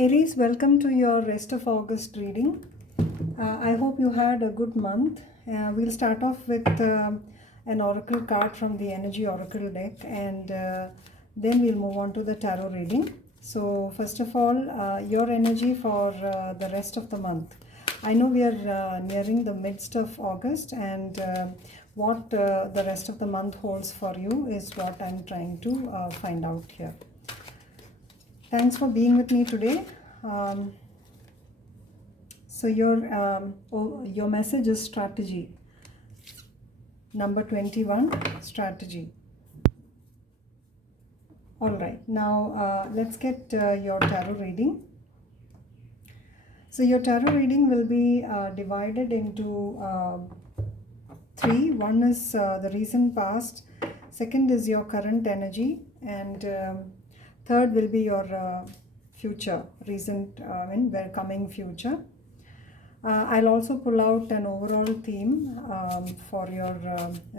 Aries, welcome to your rest of August reading. I hope you had a good month. We'll start off with an oracle card from the Energy Oracle deck, and then we'll move on to the tarot reading. So, first of all, your energy for the rest of the month. I know we are nearing the midst of August, and what the rest of the month holds for you is what I'm trying to find out here. Thanks for being with me today. So your message is strategy. Number 21, strategy. All right, now let's get your tarot reading. So your tarot reading will be divided into three. One is the recent past, second is your current energy, and third will be your future, recent and coming future. I'll also pull out an overall theme for your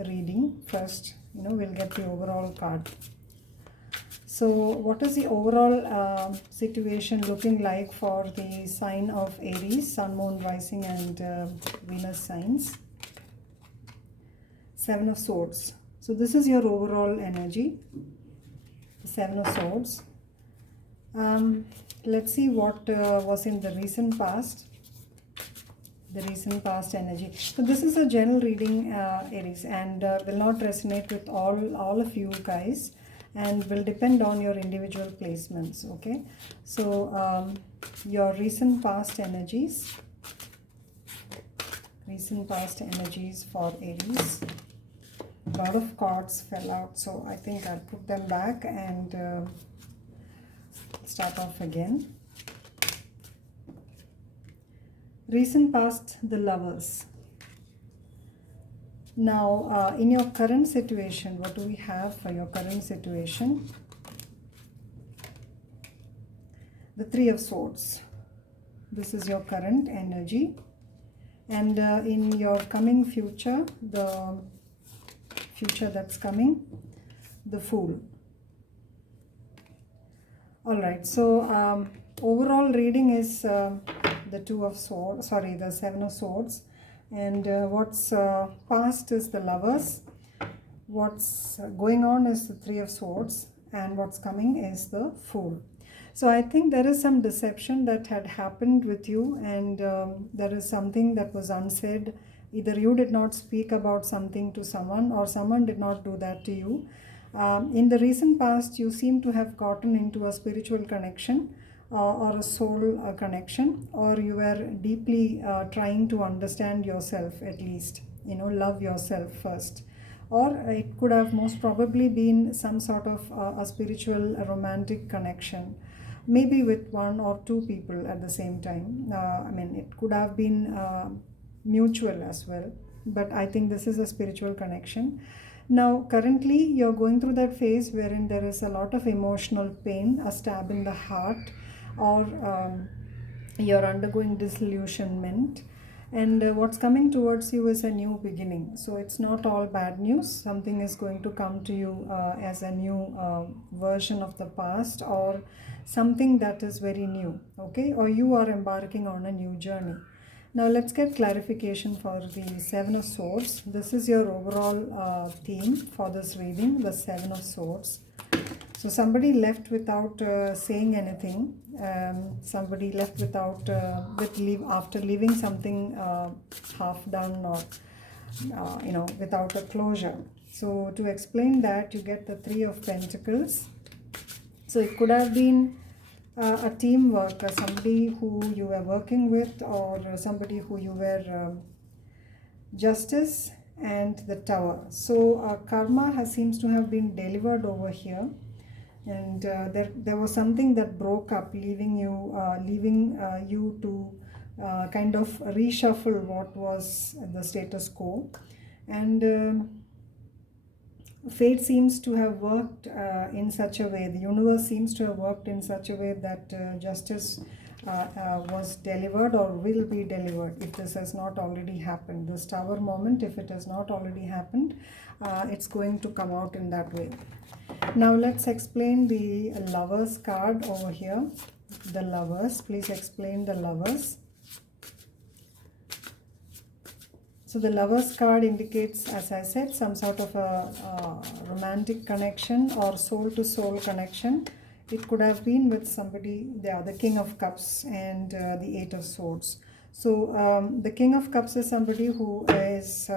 reading. First, we'll get the overall card. So what is the overall situation looking like for the sign of Aries, Sun, Moon, Rising and Venus signs? Seven of Swords. So this is your overall energy. The Seven of Swords. Let's see what was in the recent past. The recent past energy. So this is a general reading, Aries, and will not resonate with all of you guys, and will depend on your individual placements. Okay, so your recent past energies for Aries. A lot of cards fell out, so I think I'll put them back and start off again. Recent past, the Lovers. Now, in your current situation, what do we have for your current situation? The Three of Swords. This is your current energy. And in your coming future, the future that's coming, the Fool. Alright, so overall reading is the Two of Swords, sorry, the Seven of Swords. And what's past is the Lovers, what's going on is the Three of Swords, and what's coming is the Fool. So I think there is some deception that had happened with you, and there is something that was unsaid. Either you did not speak about something to someone, or someone did not do that to you. In the recent past, you seem to have gotten into a spiritual connection or a soul connection, or you were deeply trying to understand yourself, at least, love yourself first. Or it could have most probably been some sort of a spiritual, romantic connection, maybe with one or two people at the same time. I mean, it could have been mutual as well, but I think this is a spiritual connection. Now, currently, you're going through that phase wherein there is a lot of emotional pain, a stab in the heart, or you're undergoing disillusionment, and what's coming towards you is a new beginning. So it's not all bad news. Something is going to come to you as a new version of the past, or something that is very new, okay, or you are embarking on a new journey. Now let's get clarification for the Seven of Swords. This is your overall theme for this reading, the Seven of Swords. So somebody left without saying anything. Somebody left without after leaving something half done, or without a closure. So to explain that, you get the Three of Pentacles. So it could have been a teamwork, somebody who you were working with, or somebody who you were Justice and the Tower. So karma seems to have been delivered over here, and there was something that broke up, leaving you to kind of reshuffle what was the status quo. And fate seems to have worked in such a way, the universe seems to have worked in such a way that justice was delivered, or will be delivered, if this has not already happened. This Tower moment, if it has not already happened, it's going to come out in that way. Now let's explain the Lovers card over here. the Lovers. Please explain the Lovers. So the Lovers card indicates, as I said, some sort of a romantic connection or soul-to-soul connection. It could have been with somebody, the King of Cups and the Eight of Swords. So the King of Cups is somebody who is,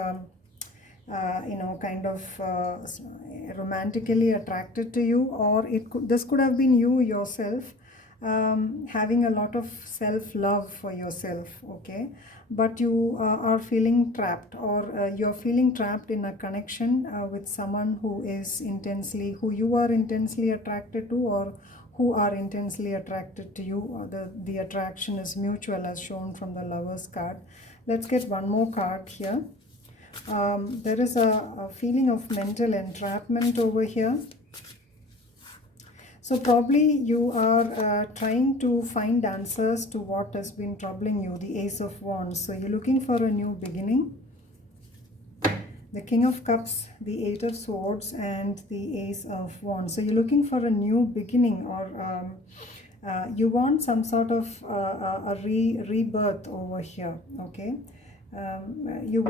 kind of romantically attracted to you, or this could have been you yourself, having a lot of self-love for yourself, okay? But you are feeling trapped, or you're feeling trapped in a connection with someone who you are intensely attracted to, or who are intensely attracted to you. The attraction is mutual, as shown from the Lovers card. Let's get one more card here. There is a feeling of mental entrapment over here. So probably you are trying to find answers to what has been troubling you, the Ace of Wands. So you're looking for a new beginning. The King of Cups, the Eight of Swords, and the Ace of Wands. So you're looking for a new beginning, or you want some sort of a rebirth over here, okay? You're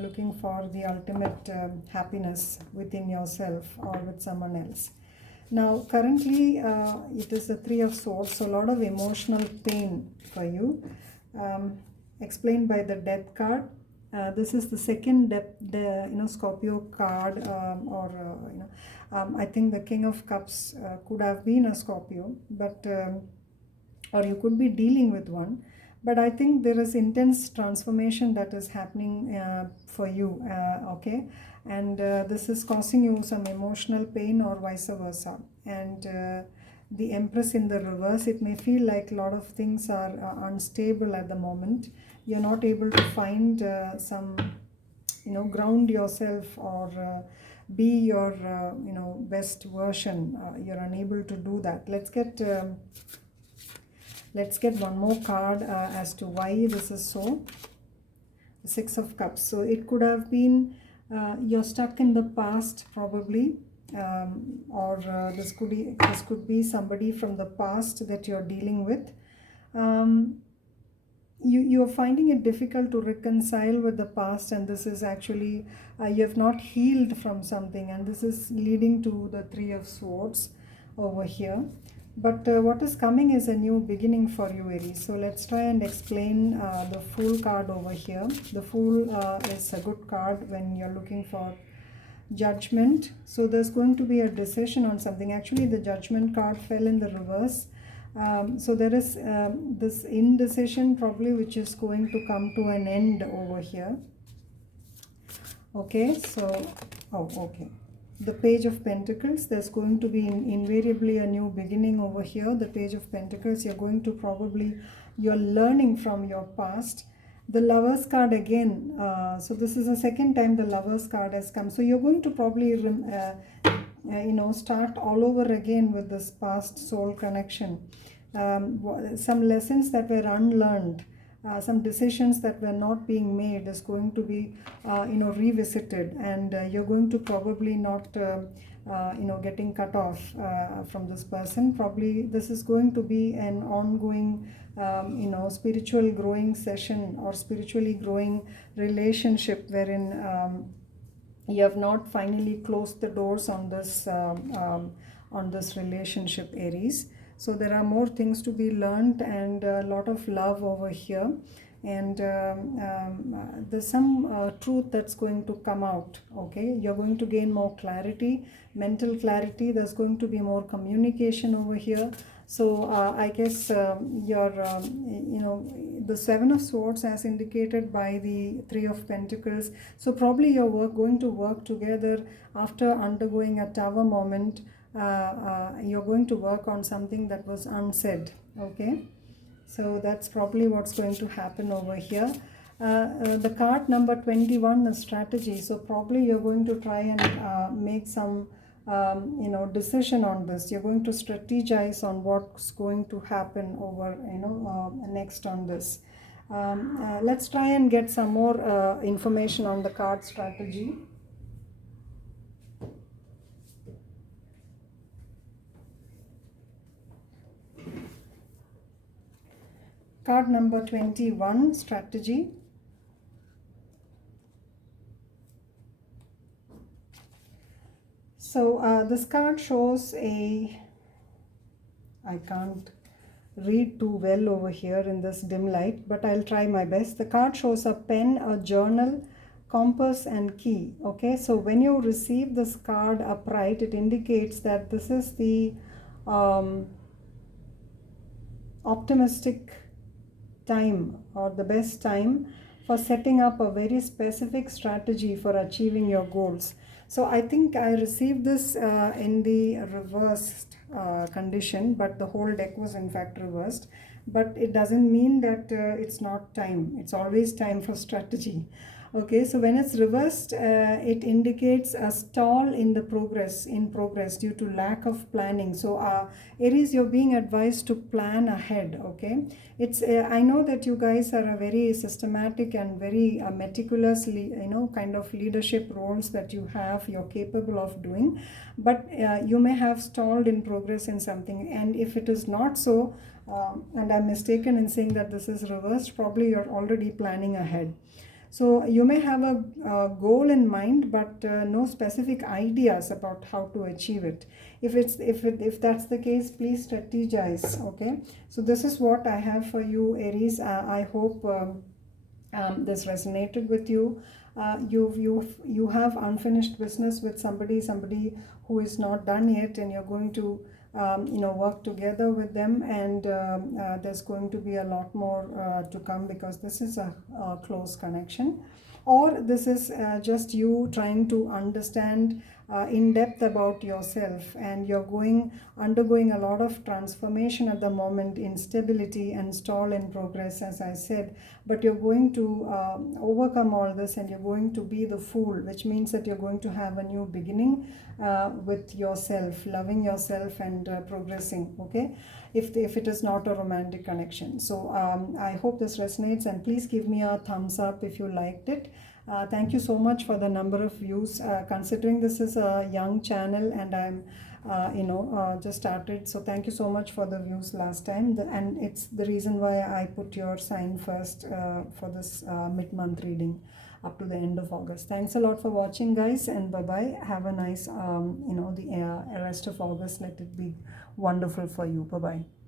looking for the ultimate happiness within yourself or with someone else. Now currently it is the Three of Swords, so a lot of emotional pain for you, explained by the Death card. This is the second Scorpio card, I think the King of Cups could have been a Scorpio, but or you could be dealing with one. But I think there is intense transformation that is happening for you, okay? And this is causing you some emotional pain, or vice versa. And the Empress in the reverse, it may feel like a lot of things are unstable at the moment. You're not able to find ground yourself, or be your, best version. You're unable to do that. Let's get one more card as to why this is so. The Six of Cups. So it could have been you're stuck in the past, probably, or this could be somebody from the past that you're dealing with. You're finding it difficult to reconcile with the past, and this is actually you have not healed from something, and this is leading to the Three of Swords over here. But what is coming is a new beginning for you, Aries. So let's try and explain the Fool card over here. The Fool is a good card when you're looking for judgment. So there's going to be a decision on something. Actually, the Judgment card fell in the reverse. So there is this indecision probably, which is going to come to an end over here. Okay, so, okay. The Page of Pentacles, there's going to be invariably a new beginning over here. The Page of Pentacles, you're learning from your past. The Lovers card again, so this is the second time the Lovers card has come. So you're going to probably, start all over again with this past soul connection. Some lessons that were unlearned. Some decisions that were not being made is going to be revisited, and you're going to probably not getting cut off from this person. Probably this is going to be an ongoing spiritual growing session, or spiritually growing relationship, wherein you have not finally closed the doors on this relationship, Aries. So there are more things to be learned, and a lot of love over here. And there's some truth that's going to come out, okay? You're going to gain more clarity, mental clarity. There's going to be more communication over here. So I guess the Seven of Swords as indicated by the Three of Pentacles. So probably you're going to work together after undergoing a tower moment. You're going to work on something that was unsaid, okay? So that's probably what's going to happen over here. The card number 21 is strategy. So probably you're going to try and make some decision on this. You're going to strategize on what's going to happen over next on this. Let's try and get some more information on the card strategy. Card number 21, strategy. So this card shows I can't read too well over here in this dim light, but I'll try my best. The card shows a pen, a journal, compass and key. Okay, so when you receive this card upright, it indicates that this is the optimistic time or the best time for setting up a very specific strategy for achieving your goals. So I think I received this in the reversed condition, but the whole deck was in fact reversed. But it doesn't mean that it's not time. It's always time for strategy. Okay, so when it's reversed, it indicates a stall in progress due to lack of planning. So Aries, you're being advised to plan ahead. Okay, it's I know that you guys are a very systematic and very meticulously, kind of leadership roles that you have, you're capable of doing, but you may have stalled in progress in something, and if it is not so, and I'm mistaken in saying that this is reversed, probably you're already planning ahead. So you may have a goal in mind, but no specific ideas about how to achieve it. If that's the case, please strategize. Okay. So this is what I have for you, Aries. I hope this resonated with you. You have unfinished business with somebody who is not done yet, and you're going to work together with them, and there's going to be a lot more to come, because this is a close connection, or this is just you trying to understand in depth about yourself, and you're undergoing a lot of transformation at the moment, instability and stall in progress, as I said, but you're going to overcome all this, and you're going to be the fool, which means that you're going to have a new beginning with yourself, loving yourself and progressing. Okay, if it is not a romantic connection. So I hope this resonates, and please give me a thumbs up if you liked it. Thank you so much for the number of views. Considering this is a young channel and I'm just started, so thank you so much for the views last time, and it's the reason why I put your sign first for this mid-month reading up to the end of August. Thanks a lot for watching, guys, and bye bye. Have a nice the rest of August. Let it be wonderful for you. Bye bye.